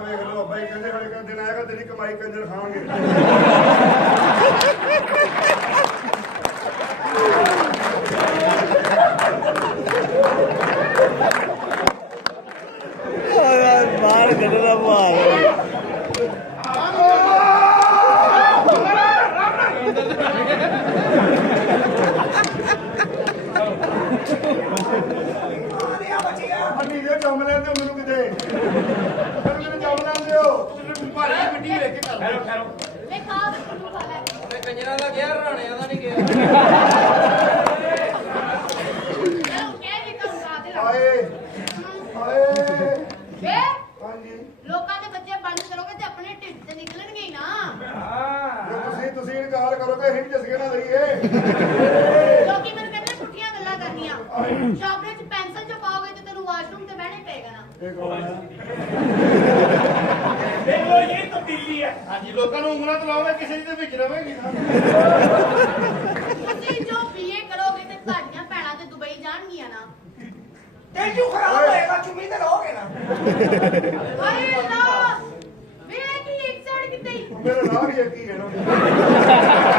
ਵੇਖ ਲਓ ਬਾਈ ਕਹਿੰਦੇ ਹਲੇ ਦਿਨ ਆਏਗਾ ਤੇਰੀ ਕਮਾਈ ਕੰਜਰ ਖਾਵਾਂਗੇ ਬਾਹਰ ਕੱਢਣਾ ਬਾਹਰ ਜੰਮ ਲੈਂਦੇ ਮੈਨੂੰ ਕਿਤੇ ਮੈਨੂੰ ਜੰਮ ਲੈਂਦੇ ਹੋ ਭਾਰੀ ਗੱਡੀ ਵੇਖ ਕੇ ਕਰ ਮੈਂ ਖਾ ਲੈ ਮੈਂ ਕੰਜਰਾਂ ਦਾ ਗਿਆ ਰਾਣਿਆਂ ਦਾ ਨਹੀਂ ਗਿਆ ਹਾਏ ਹਾਏ ਵੇ ਹਾਂਜੀ ਲੋਕਾਂ ਦੇ ਬੱਚੇ ਬੰਦ ਕਰੋਗੇ ਤੇ ਆਪਣੇ ਢਿੱਡ ਤੇ ਨਿਕਲਣਗੇ ਹੀ ਨਾ ਤੁਸੀਂ ਇਨਕਾਰ ਕਰੋਗੇ ਅਸੀਂ ਜਸਗੇ ਨਾ ਲਈਏ ਲੋਕੀ ਮੈਨੂੰ ਕਹਿੰਦੇ ਪੁੱਠੀਆਂ ਗੱਲਾਂ ਕਰਨੀਆਂ ਸ਼ਾਪਰੇ 'ਚ ਪੈਨਸਲ ਚ ਪਾਓਗੇ ਤੇ ਤੈਨੂੰ ਵਾਸ਼ਰੂਮ ਤੇ ਬਹਿਣਾ ਹੀ ਪਏਗਾ ਨਾ ਇਹ ਕੌਣ ਹੈ ਦੇਖੋ ਇਹ ਤਬਦੀਲੀ ਹੈ ਹਾਂਜੀ ਲੋਕਾਂ ਨੂੰ ਉਂਗਲਾਂ ਤਲਾਓਗੇ ਕਿਸੇ ਦੇ ਵਿੱਚ ਰਵੇਗੀ ਨਾ ਤੁਸੀਂ ਜੋ ਬੀਏ ਕਰੋਗੇ ਤੇ ਤੁਹਾਡੀਆਂ ਭੈਣਾਂ ਤੇ ਦੁਬਈ ਜਾਣਗੀਆਂ ਨਾ ਤੇ ਜੂ ਖਰਾਬ ਹੋਏਗਾ ਚੁੰਮੀ ਤੇ ਰਹੋਗੇ ਨਾ ਹਾਏ ਅੱਲਾ ਵੇ ਕੀ ਇੱਕ ਸਾਈਡ ਕਿਤੇ ਹੀ ਮੇਰਾ ਰਾਹ ਹੀ ਕੀ ਹੈ ਨਾ